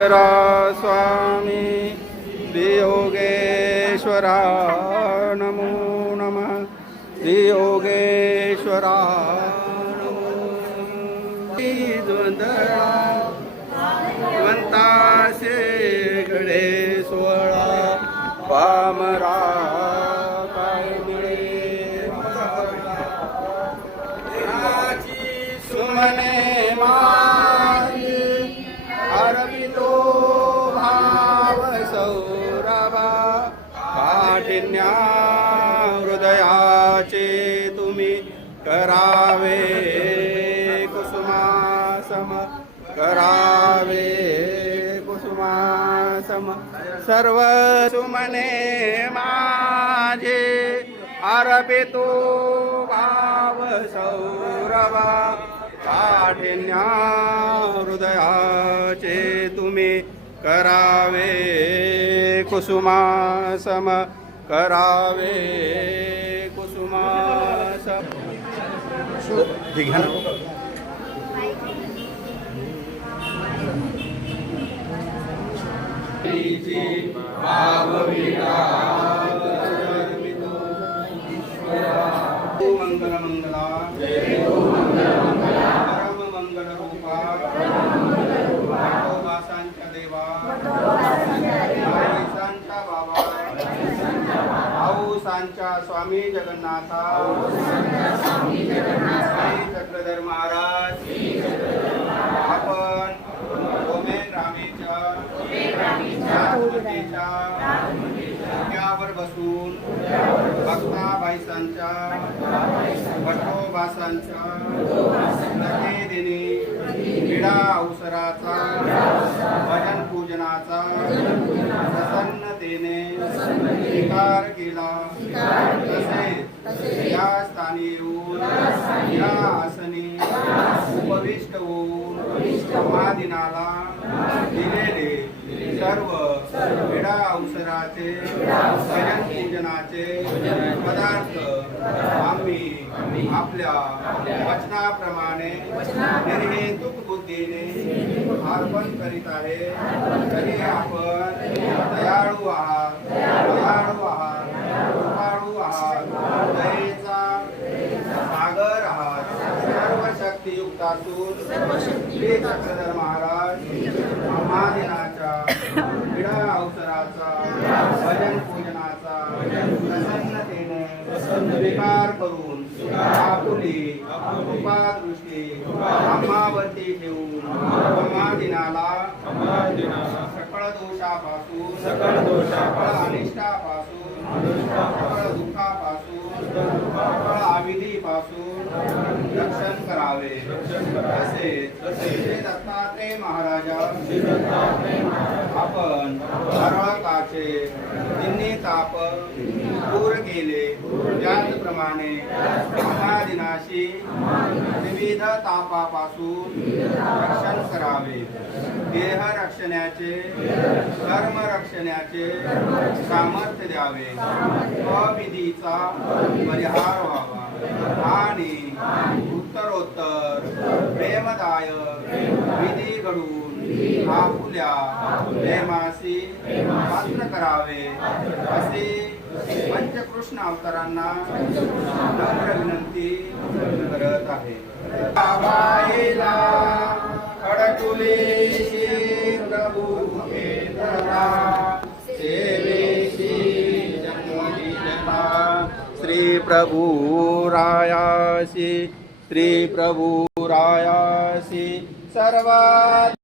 स्वामी श्रीयोगेश्वरा नमो नमः। श्रीयोगेश्वरा नमो वंतासे गडे सोळा पामरा काय मिळे सुमने अरवितो भाव सौरभा काठिन्या हृदयाचे तुम्ही करावे कुसुमासम करावे कुसुमासम सर्व सुमने माझे अरवितो भाव सौरभा काठिन्या हृदयाचे तुम्ही करावे कुसुमासम करावे कुसुमासम। मंगल मंगला देवा बाबा सांच्या स्वामी जगन्नाथा चक्रधर महाराज आपण ओमेन रामेच्या डोक्यावर बसून भक्ताबाईसांच्या भट्टोबासांच्या देणे क्रीडा अवसराचा भजन पूजनाचा प्रसन्नतेने स्वीकार केला। तसेच या स्थानी येऊन या आसनी उपविष्ट होऊन महादिनाला दिलेले सर्व क्रीडा अवसराचे भजन पूजनाचे पदार्थ आम्ही आपल्या वचनाप्रमाणे निर्हेतुक बुद्धीने अर्पण करीत आहे। तरी आपण दयाळू आहात, दयाळू आहात, कृपाळू आहात, दयेचा सागर आहात। सर्व शक्तियुक्त असून श्री चक्रधर महाराज महादिनाच्या क्रीडा अवसराचा भजन पूजनाचा प्रसन्नतेने स्वीकार करून आपुली कृपादृष्टी आम्हावरती ठेवून महादिनाला सकळ दोषापासून सकळ अनिष्टापासून सकळ दुःखापासून सकळ आविधीपासून रक्षण करावे। तसेच श्री दत्तात्रेय महाराजा आपण हरळकाचे तिन्ही ताप दूर केले त्याचप्रमाणे महादिनाशी विविध तापापासून रक्षण करावे। देह रक्षणाचे कर्म रक्षणाचे सामर्थ्य द्यावे। अविधीचा परिहार व्हावा आणि उत्तरोत्तर प्रेमदायक विधी घडून आपुल्या प्रेमासी पात्र करावे असे पंचकृष्ण अवतारांना नम्र विनंती करत आहे। बाबाईला खडकुलीशी प्रभू केतला सेवेशी जन्मली जना श्री प्रभू रायासी श्री प्रभू रायासी सर्वात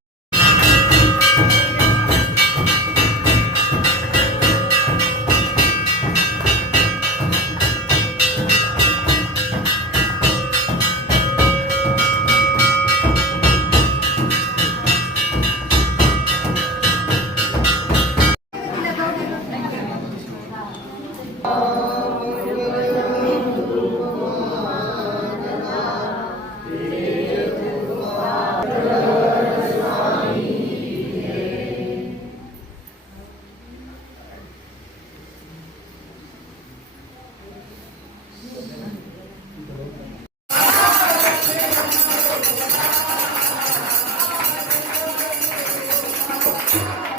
श्री